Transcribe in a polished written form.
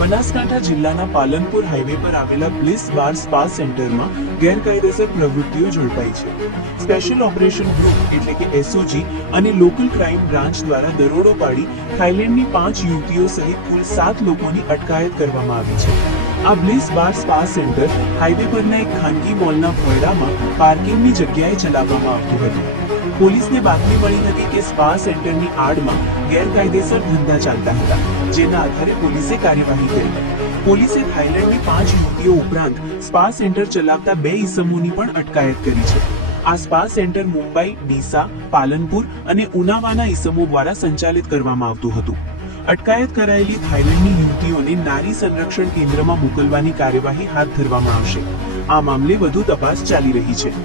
બનાસકાંઠા જિલ્લાના પાલનપુર હાઈવે પર આવેલા બ્લિસ બાર સ્પા સેન્ટરમાં ગેરકાયદેસર પ્રવૃત્તિઓ ઝડપાઈ છે. સ્પેશિયલ ઓપરેશન ગ્રુપ એટલે કે એસઓજી અને લોકલ ક્રાઇમ બ્રાન્ચ દ્વારા દરોડો પાડી થાઇલેન્ડની 5 યુવતીઓ સહિત કુલ 7 લોકોની અટકાયત કરવામાં આવી છે. આ બ્લિસ બાર સ્પા સેન્ટર હાઈવે પરના એક ખાનગી મોલના ભોયડામાં પાર્કિંગની જગ્યાએ ચલાવવામાં આવતું હતું. પોલીસને બાતમી મળી હતી કે સ્પા સેન્ટરની આડમાં ગેરકાયદેસર ધંધા ચાલતા હતા, જેના આધારે પોલીસે કાર્યવાહી કરી. પોલીસે થાઇલેન્ડની 5 યુવતીઓ ઉપરાંત સ્પા સેન્ટર ચલાવતા 2 ઈસમોની પણ અટકાયત કરી છે. આ સ્પા સેન્ટર મુંબઈ, ડીસા, પાલનપુર અને ઉનાવાના ઈસમો દ્વારા સંચાલિત કરવામાં આવતું હતું. અટકાયત કરાયેલી થાઇલેન્ડની યુવતીઓને નારી સંરક્ષણ કેન્દ્રમાં મોકલવાની કાર્યવાહી હાથ ધરવામાં આવશે. આ મામલે વધુ તપાસ ચાલી રહી છે.